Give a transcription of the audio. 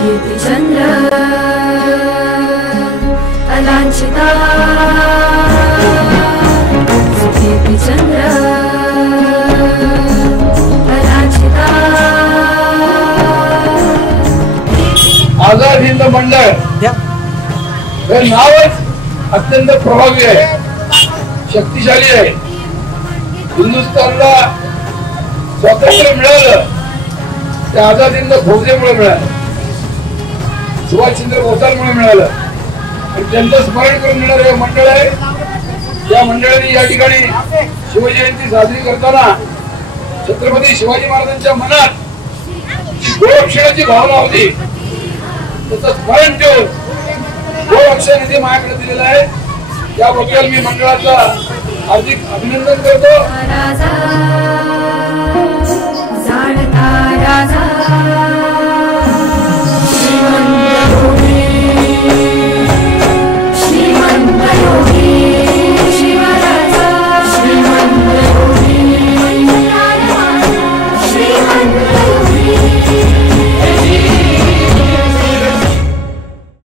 कीर्तिचंद्र अलांछिता कीर्तिचंद्र अलांछिता। आझाद हिंद मंडळ हे नावच अत्यंत प्रभावी आहे, शक्तिशाली आहे। हिंदुस्थानला स्वातंत्र्य मिळालं त्या आझाद हिंद फौजेमुळे मिळालं, सुभाषचंद्र बोसांमुळे मिळालं आणि त्यांचं स्मरण करून मिळणारं हे मंडळ आहे। या मंडळाने या ठिकाणी शिवजयंती साजरी करताना छत्रपती शिवाजी महाराजांच्या मनात गोरक्षणाची भावना होती, त्याचं स्मरण ठेवून गोरक्षण निधी माझ्याकडे दिलेला आहे। त्याबद्दल मी मंडळाचा हार्दिक अभिनंदन करतो। राजा